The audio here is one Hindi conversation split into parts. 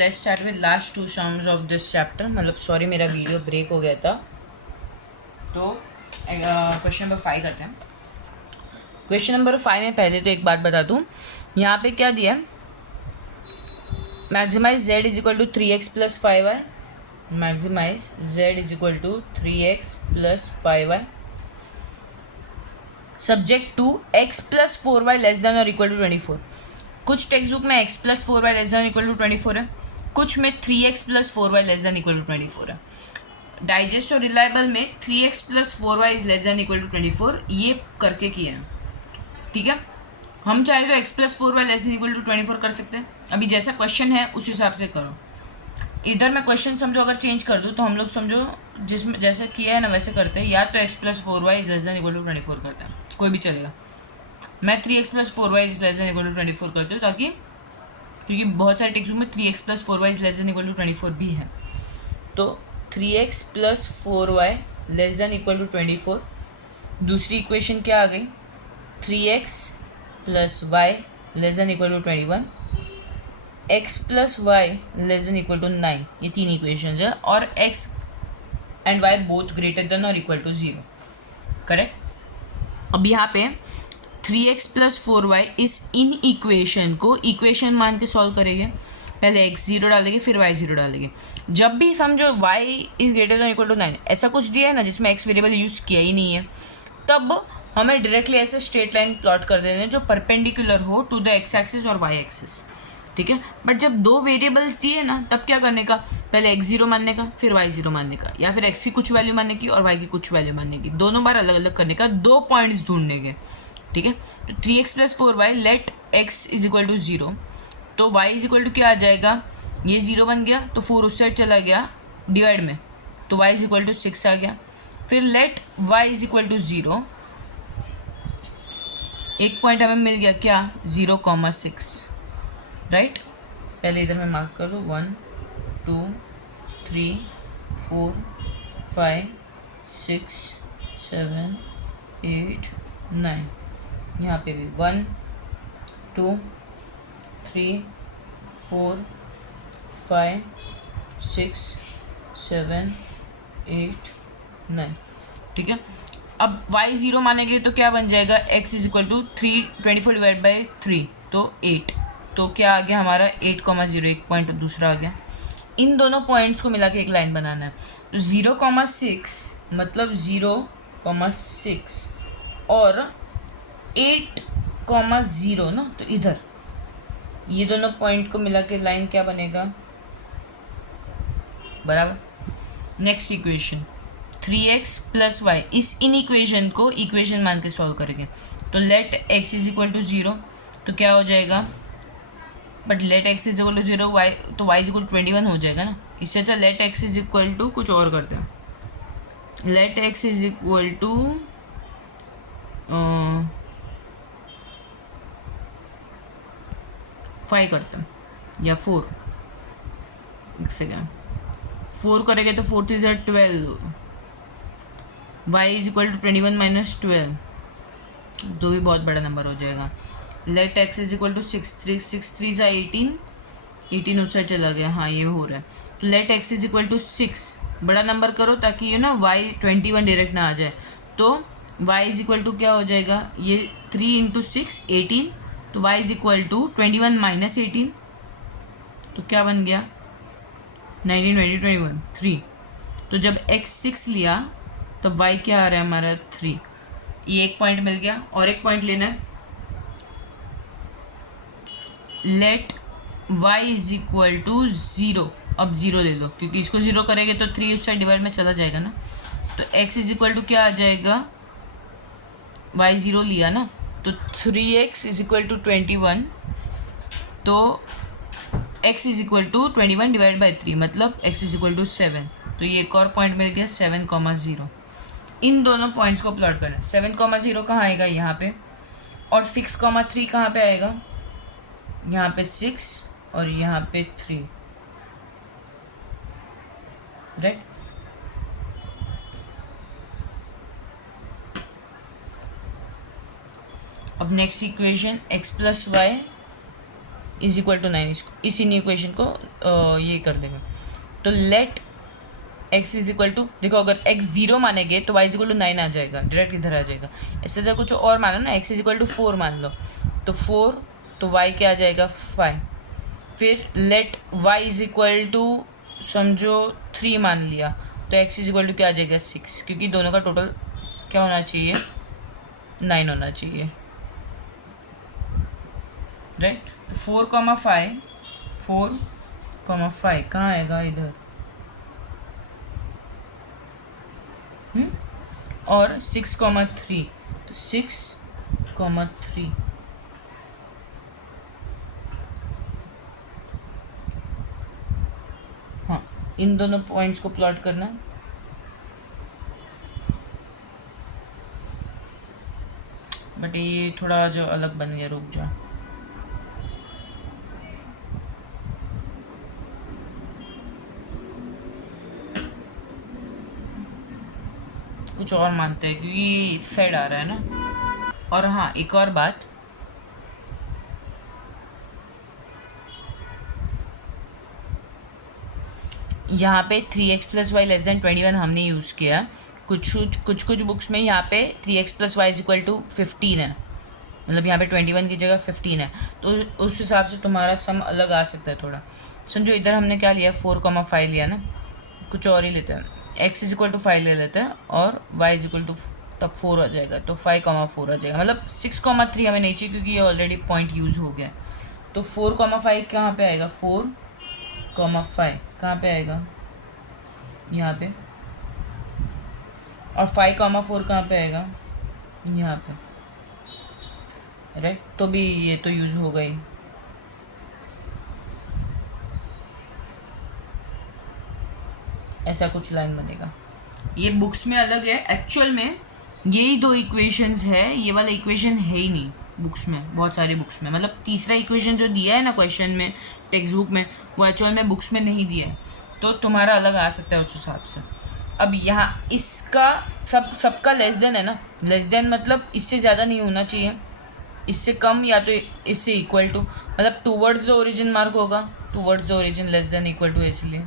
Let's start with last two sums of this chapter. मतलब सॉरी मेरा वीडियो ब्रेक हो गया था, तो क्वेश्चन नंबर 5 करते हैं। क्वेश्चन नंबर 5 में पहले तो एक बात बता दूं, यहाँ पे क्या दिया है, maximise Z is equal to 3x plus 5y। Maximise Z is equal to 3x plus 5y subject to x plus 4y less than और इक्वल टू 24। कुछ टेक्स्ट बुक में x plus 4y less than equal to 24 है, कुछ में 3x plus 4y less than equal to 24 है। डाइजेस्ट और रिलायबल में 3x plus 4y is less than equal to 24 ये करके किए हैं। ठीक है, हम चाहे तो x plus 4y less than equal to 24 कर सकते हैं। अभी जैसा क्वेश्चन है उस हिसाब से करो। इधर मैं क्वेश्चन समझो अगर चेंज कर दूँ तो हम लोग समझो जिसमें जैसे किया है ना वैसे करते हैं, या तो x plus 4y is less than equal to 24 करते हैं, कोई भी चलेगा। मैं 3x plus 4y is less than equal to 24 करती हूँ, ताकि क्योंकि बहुत सारे टेक्स्ट बुक में 3x plus 4y is less than equal to 24 भी है। तो 3x plus 4y less than equal to 24। दूसरी इक्वेशन क्या आ गई, 3x plus y less than equal to 21, x plus y less than equal to 9। ये तीन इक्वेशन है और x and y both greater than और इक्वल टू 0। करेक्ट। अब यहाँ पे 3x प्लस 4y इस इन इक्वेशन को इक्वेशन मान के सॉल्व करेंगे। पहले x 0 डालेंगे फिर y 0 डालेंगे। जब भी समझो y is greater than equal to 9 ऐसा कुछ दिया है ना जिसमें x वेरिएबल यूज़ किया ही नहीं है, तब हमें डायरेक्टली ऐसे स्ट्रेट लाइन प्लॉट कर देना है जो परपेंडिकुलर हो टू द x एक्सिस और y एक्सिस। ठीक है, बट जब दो वेरिएबल्स दिए ना तब क्या करने का, पहले x 0 मानने का फिर y 0 मानने का, या फिर x की कुछ वैल्यू मानने की और y की कुछ वैल्यू मानने की, दोनों बार अलग अलग करने का, दो पॉइंट्स ढूंढने के। ठीक है, तो 3x plus 4y let x is equal to 0, तो y इज इक्वल टू क्या आ जाएगा, ये 0 बन गया तो 4 उस साइड चला गया डिवाइड में, तो y इज इक्वल टू 6 आ गया। फिर let y is equal to 0, एक पॉइंट हमें मिल गया क्या, 0,6। राइट, पहले इधर मैं मार्क कर दूँ 1 2 3 4 5 6 7 8 9, यहाँ पे भी 1 2 3 4 5 6 7 8 9। ठीक है, अब y 0 मानेंगे तो क्या बन जाएगा, x is equal to 24 divide by 3 तो 8, तो क्या आ गया हमारा 8,0, एक पॉइंट दूसरा आ गया। इन दोनों पॉइंट्स को मिला के एक लाइन बनाना है, तो 0,6 मतलब 0,6 और 8,0 ना, तो इधर ये दोनों पॉइंट को मिला के लाइन क्या बनेगा, बराबर। Next equation 3x plus Y, इस इन इक्वेशन को इक्वेशन मान के सॉल्व करेंगे। तो let x is equal to 0, तो क्या हो जाएगा, but let x is equal to 0 y, तो y इज इक्वल टू 21 हो जाएगा ना। इससे अच्छा let x is equal to कुछ और करते हैं, let x is equal to 5 करते हैं, या 4, एक सेकेंड, 4 करेंगे तो 4 3 12, y is equal to 21 minus 12, तो भी बहुत बड़ा नंबर हो जाएगा। Let x is equal to 6 3 18 उससे चला गया, हाँ ये हो रहा है। तो let x is equal to 6, बड़ा नंबर करो ताकि ये ना y 21 डायरेक्ट ना आ जाए, तो y इज इक्वल टू क्या हो जाएगा, ये 3 इंटू 6 18, तो y is equal to 21 minus 18, तो क्या बन गया 19 20 21 3। तो जब x 6 लिया तब y क्या आ रहा है हमारा 3, ये एक पॉइंट मिल गया। और एक पॉइंट लेना है, let y is equal to 0, अब 0 ले लो क्योंकि इसको 0 करेंगे तो 3 उस साइड डिवाइड में चला जाएगा ना, तो x इज इक्वल टू क्या आ जाएगा, y 0 लिया ना, तो 3x इज इक्वल टू 21, तो x is equal to 21 divide by 3 मतलब x इज इक्वल टू 7, तो ये एक और पॉइंट मिल गया 7,0। इन दोनों पॉइंट्स को प्लॉट करना है। 7,0 कहाँ आएगा, यहाँ पे, और 6,3 कहाँ पे आएगा, यहाँ पे 6 और यहाँ पे 3। राइट, अब next equation x plus y is equal to 9, इस इन इक्वेशन को ये कर देंगे। तो let x is equal to, देखो अगर x 0 मानेंगे तो y इज इक्वल टू 9 आ जाएगा, डायरेक्ट इधर आ जाएगा। इससे जब कुछ और मानो ना, x इज इक्वल टू 4 मान लो, तो 4, तो y क्या आ जाएगा 5। फिर let y is equal to समझो 3 मान लिया, तो x इज इक्वल टू क्या आ जाएगा 6, क्योंकि दोनों का टोटल क्या होना चाहिए 9 होना चाहिए, राइट। 4,5 4,5 कहाँ आएगा इधर, और 6,3, तो 6,3। हाँ, इन दोनों पॉइंट्स को प्लॉट करना। बट ये थोड़ा जो अलग बन गया, रुक जाओ। कुछ और मानते हैं क्योंकि फेड आ रहा है ना। और हाँ, एक और बात, यहाँ पे 3x plus Y less than 21 हमने यूज़ किया। कुछ बुक्स में यहाँ पे 3x plus y is equal to 15 है, मतलब यहाँ पे 21 की जगह 15 है, तो उस हिसाब से तुम्हारा सम अलग आ सकता है थोड़ा। समझो इधर हमने क्या लिया 4,5 लिया ना, कुछ और ही लेते हैं, x इज इक्वल टू 5 ले लेते हैं और y इज इक्वल टू तब 4 आ जाएगा, तो 5,4 आ जाएगा। मतलब 6,3 हमें नहीं चाहिए क्योंकि ये ऑलरेडी पॉइंट यूज़ हो गया। तो 4,5 कहाँ पे आएगा, 4,5 कहाँ पे आएगा, यहाँ पे। और 5,4 कहाँ पे आएगा, यहाँ पे, राइट। तो भी ये तो यूज हो गई। ऐसा कुछ लाइन बनेगा। ये बुक्स में अलग है, एक्चुअल में यही 2 इक्वेशंस है, ये वाला इक्वेशन है ही नहीं बुक्स में, बहुत सारे बुक्स में। मतलब तीसरा इक्वेशन जो दिया है ना क्वेश्चन में, टेक्स्ट बुक में, वो एक्चुअल में बुक्स में नहीं दिया है, तो तुम्हारा अलग आ सकता है उस हिसाब से। अब यहाँ इसका सबका लेस देन है ना, लेस देन मतलब इससे ज़्यादा नहीं होना चाहिए, इससे कम या तो इससे इक्वल टू, मतलब टूवर्ड्स द ओरिजिन मार्क होगा, towards the origin less than equal to, इसलिए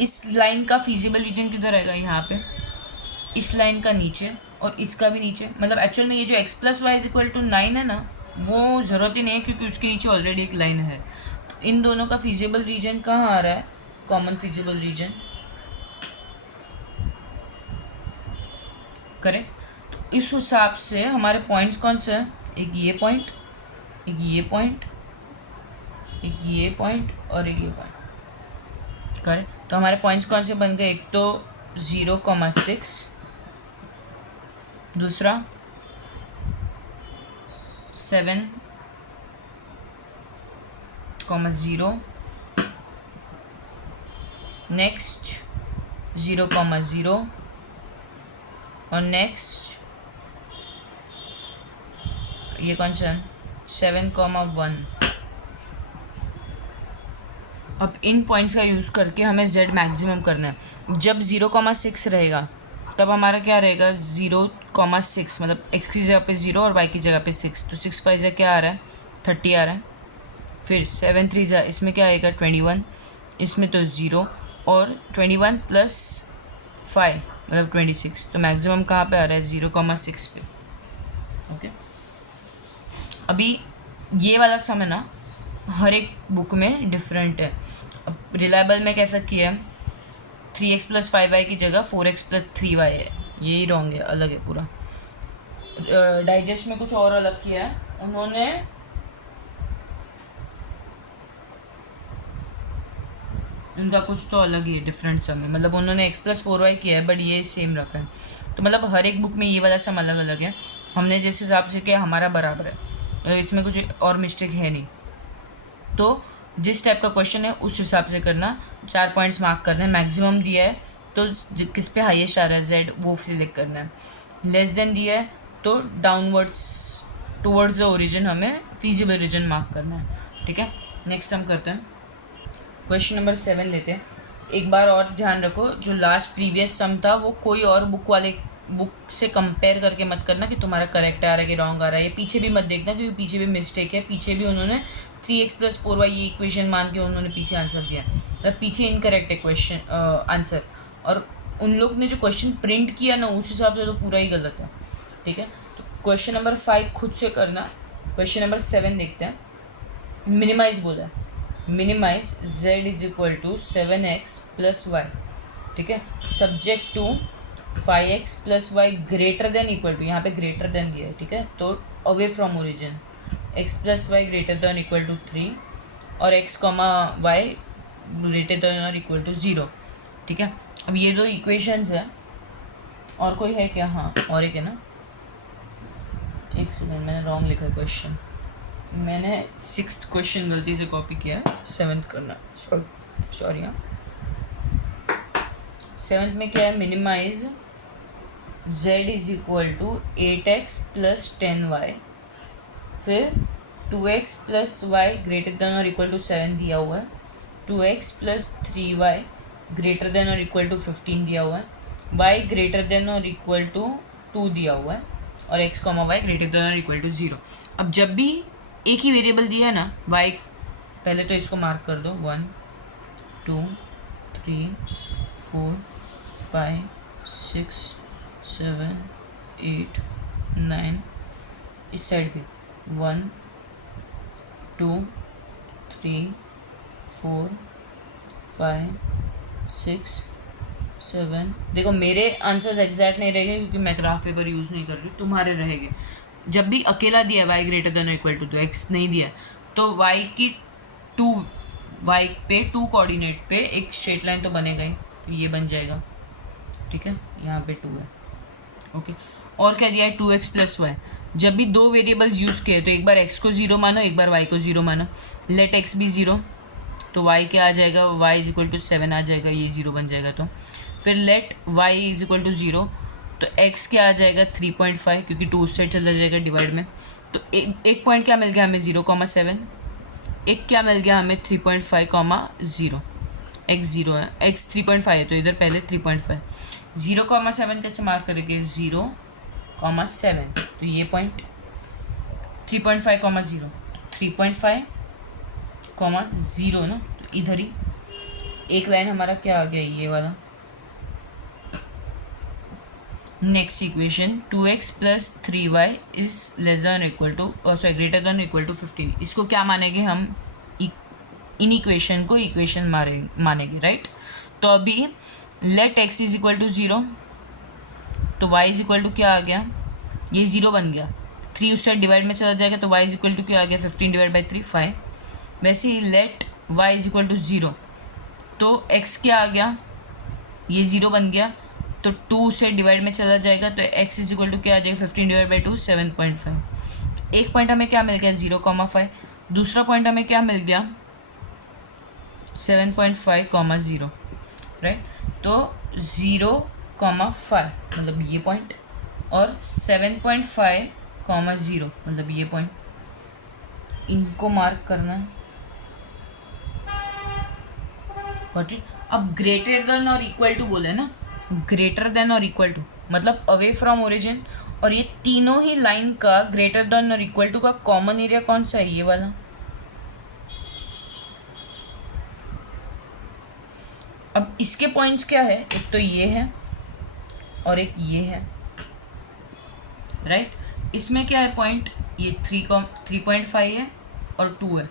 इस लाइन का फीजिबल रीजन किधर रहेगा, यहाँ पे, इस लाइन का नीचे और इसका भी नीचे। मतलब एक्चुअल में ये जो x plus y is equal to 9 है ना, वो ज़रूरत ही नहीं है क्योंकि उसके नीचे ऑलरेडी एक लाइन है। तो इन दोनों का फीजिबल रीजन कहाँ आ रहा है, कॉमन फीजिबल रीजन, करेक्ट। तो इस हिसाब से हमारे पॉइंट्स कौन से हैं, एक ये पॉइंट, एक ये पॉइंट, एक ये पॉइंट और एक ये पॉइंट, करेक्ट। तो हमारे पॉइंट्स कौन से बन गए, एक तो 0,6, दूसरा 7,0, नेक्स्ट 0,0 और नेक्स्ट ये कौन सा है 7,1। अब इन पॉइंट्स का यूज़ करके हमें z मैक्सिमम करना है। जब 0,6 रहेगा तब हमारा क्या रहेगा 0,6, मतलब x की जगह पे 0 और y की जगह पे 6, तो 6 5 जा क्या आ रहा है 30 आ रहा है। फिर 7 3 जा इसमें क्या आएगा 21, इसमें तो 0 और 21 प्लस 5 मतलब 26, तो मैक्सिमम कहाँ पे आ रहा है 0,6 पे। ओके, अभी ये वाला सम है ना हर एक बुक में डिफरेंट है। अब रिलायबल में कैसा किया है 3x प्लस 5y की जगह 4x प्लस 3y है, यही रॉन्ग है, अलग है पूरा। डाइजेस्ट में कुछ और अलग किया है उन्होंने, उनका कुछ तो अलग ही डिफरेंट सम है, मतलब उन्होंने x प्लस 4y किया है बट ये सेम रखा है। तो मतलब हर एक बुक में ये वाला सम अलग अलग है, हमने जिस हिसाब से किया हमारा बराबर है, मतलब इसमें कुछ और मिस्टेक है नहीं। तो जिस टाइप का क्वेश्चन है उस हिसाब से करना, 4 पॉइंट्स मार्क करना है। मैक्सिमम दिया है तो किस पे हाईएस्ट आ रहा है z वो सिलेक्ट करना है। लेस देन दिया है तो डाउनवर्ड्स टुवर्ड्स द ओरिजिन हमें फीजिबल रीजन मार्क करना है, ठीक है। नेक्स्ट हम करते हैं क्वेश्चन नंबर 7 लेते हैं। एक बार और ध्यान रखो, जो लास्ट प्रीवियस सम था वो कोई और बुक वाले बुक से कंपेयर करके मत करना कि तुम्हारा करेक्ट आ रहा है कि रॉन्ग आ रहा है, ये पीछे भी मत देखना क्योंकि पीछे भी मिस्टेक है, पीछे भी उन्होंने 3x + 4y ये इक्वेशन मान के उन्होंने पीछे आंसर दिया, मतलब पीछे इनकरेक्ट है क्वेश्चन आंसर, और उन लोग ने जो क्वेश्चन प्रिंट किया ना उस हिसाब से तो पूरा ही गलत है, ठीक है। तो क्वेश्चन नंबर 5 खुद से करना। क्वेश्चन नंबर 7 देखते हैं। मिनिमाइज बोला है, मिनिमाइज z = 7x + y, ठीक है, subject to 5x + y greater than equal to, यहाँ पे ग्रेटर देन दिया है, ठीक है, तो away from origin x + y greater than equal to 3 और x, y ग्रेटर देन और इक्वल टू 0, ठीक है। अब ये दो इक्वेशंस है, और कोई है क्या? हाँ और एक है ना, एक सेकेंड, मैंने रॉन्ग लिखा है क्वेश्चन, मैंने 6th क्वेश्चन गलती से कॉपी किया है, 7th करना, सॉरी। हाँ 7th में क्या है? मिनिमाइज z = 8x + 10y, फिर 2x + y ग्रेटर देन और इक्वल टू 7 दिया हुआ है, 2x + 3y ग्रेटर देन और इक्वल टू 15 दिया हुआ है, y ग्रेटर देन और इक्वल टू 2 दिया हुआ है, और x, y ग्रेटर देन और इक्वल टू 0। अब जब भी एक ही वेरिएबल दिया है ना y, पहले तो इसको मार्क कर दो 1 2 3 4 5 6 7 8 9, इस साइड भी 1 2 3 4 5 6 7। देखो मेरे आंसर्स एग्जैक्ट नहीं रहेंगे क्योंकि मैं ग्राफ पेपर यूज़ नहीं कर रही, तुम्हारे रहेंगे। जब भी अकेला दिया है y greater than equal to, तो x नहीं दिया तो y की 2, y पे 2 कोऑर्डिनेट पे एक स्ट्रेट लाइन तो बनेगा ही, तो ये बन जाएगा, ठीक है, यहाँ पे 2 है, ओके। और क्या दिया है? 2x + y। जब भी दो वेरिएबल्स यूज़ किए तो एक बार x को 0 मानो, एक बार y को 0 मानो। लेट x भी 0, तो y क्या आ जाएगा? y = 7 आ जाएगा, ये 0 बन जाएगा। तो फिर लेट y = 0, तो x क्या आ जाएगा? 3.5, क्योंकि 2 से चला जाएगा डिवाइड में। तो एक पॉइंट क्या मिल गया हमें? 0,7। एक क्या मिल गया हमें? 3.5, 0। x 0 है, x 3.5 है, तो इधर पहले 3.5। 0,7 कैसे मार्क करेंगे? 0,7, तो ये पॉइंट 3.5, 0, 3.5, 0 ना, तो इधर ही एक लाइन हमारा क्या आ गया? ये वाला। Next equation 2x + 3y is less than equal to, greater than equal to 15। इसको क्या मानेंगे हम? इन इक्वेशन को इक्वेशन मानेंगे, राइट। तो अभी लेट x = 0, तो y = क्या आ गया? ये 0 बन गया, 3 उस साइड डिवाइड में चला जाएगा, तो y = क्या आ गया? 15/3, 5। वैसे ही लेट y = 0, तो x क्या आ गया? ये 0 बन गया, तो 2 से डिवाइड में चला जाएगा, तो x = क्या आ जाएगा? 15/2, 7.5। एक पॉइंट हमें क्या मिल गया? 0,5। दूसरा पॉइंट हमें क्या मिल गया? 7.5, 0, राइट। तो 0,5 मतलब ये पॉइंट, और 7.5, 0 मतलब ये पॉइंट, इनको मार्क करना है। Got it. अब ग्रेटर देन और इक्वल टू बोले ना, ग्रेटर देन और इक्वल टू मतलब अवे फ्रॉम ओरिजिन, और ये तीनों ही लाइन का ग्रेटर देन और इक्वल टू का कॉमन एरिया कौन सा है? ये वाला। अब इसके पॉइंट्स क्या है? एक तो ये है और एक ये है, राइट। इसमें क्या है पॉइंट? ये 3.5 है और 2 है,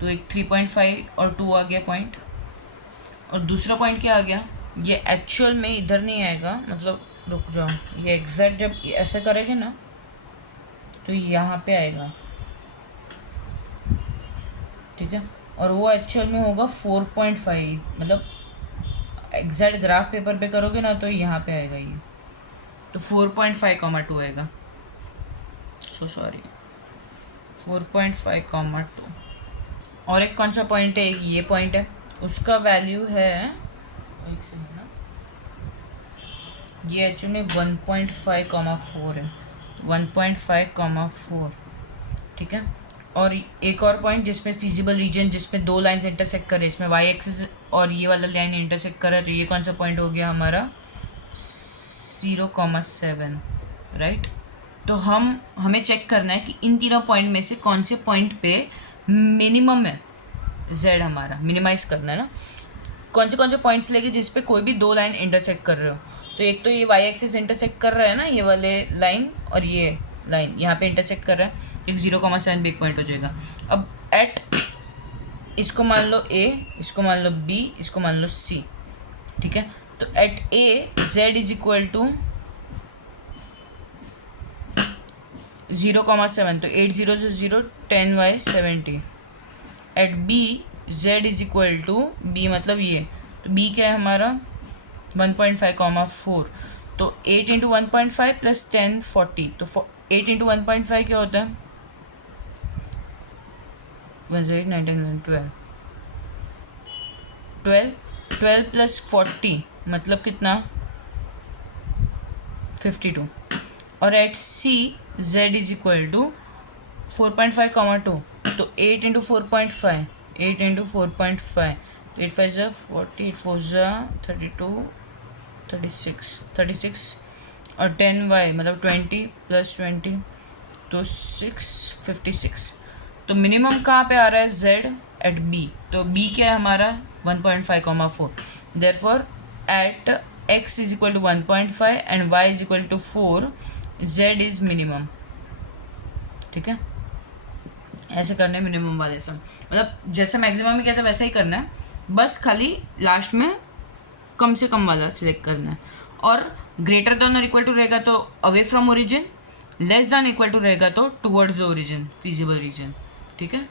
तो एक 3.5 और 2 आ गया पॉइंट। और दूसरा पॉइंट क्या आ गया? ये एक्चुअल में इधर नहीं आएगा, मतलब रुक जाओ, ये एग्जैक्ट जब ऐसे करेंगे ना तो यहाँ पे आएगा, ठीक है। और वो एक्चुअल में होगा 4.5, मतलब एग्जैक्ट ग्राफ पेपर पे करोगे ना तो यहाँ पे आएगा ये, तो 4.5, 2 आएगा। सॉरी 4.5, 2। और एक कौन सा पॉइंट है? ये पॉइंट है, उसका वैल्यू है, एक सेकंड ना, ये एक्चुअली 1.5, 4 है, 1.5, 4, ठीक है। और एक और पॉइंट जिसमें फिजिबल रीजन, जिसमें दो लाइंस इंटरसेक्ट करे, इसमें वाई एक्सिस और ये वाला लाइन इंटरसेक्ट करे, तो ये कौन सा पॉइंट हो गया हमारा? 0,7, राइट। तो हमें चेक करना है कि इन तीनों पॉइंट में से कौन से पॉइंट पे मिनिमम है z हमारा, मिनिमाइज करना है ना। कौन से पॉइंट्स लेके जिस पे कोई भी दो लाइन इंटरसेक्ट कर रहे हो। तो एक तो ये y एक्सिस इंटरसेक्ट कर रहा है ना, ये वाले लाइन और ये लाइन यहाँ पे इंटरसेक्ट कर रहा है, एक 0,7 भी एक पॉइंट हो जाएगा। अब एट इसको मान लो a, इसको मान लो b, इसको मान लो c, ठीक है। तो at a z is equal to 0,7, तो 8 0 से 0 10y 70। At b z is equal to b मतलब ये, तो b क्या है हमारा 1.5, 4, तो 8 इंटू 1.5 प्लस 10 40, तो 8 इंटू 1.5 क्या होता है 8 9 10 12 12 प्लस 40 मतलब कितना 52। और at c z is equal to 4.5, 2, तो 8 इंटू 4.5, 8 इंटू 4.5, तो 8 5 ज़ा 40, 8 4 ज़ा 32, 36 और 10y मतलब 20 प्लस 20 तो 56। तो मिनिमम कहाँ पे आ रहा है z एट b, तो b क्या है हमारा 1.5, 4, therefore at x is equal to 1.5 and y is equal to 4 z is minimum, ठीक है। ऐसे करने मिनिमम वाले सब, मतलब जैसे मैक्सिमम में क्या था वैसा ही करना है, बस खाली लास्ट में कम से कम वाला सिलेक्ट करना है। और ग्रेटर देन और इक्वल टू रहेगा तो away from origin, less than equal to रहेगा तो towards the origin, feasible region, ठीक है।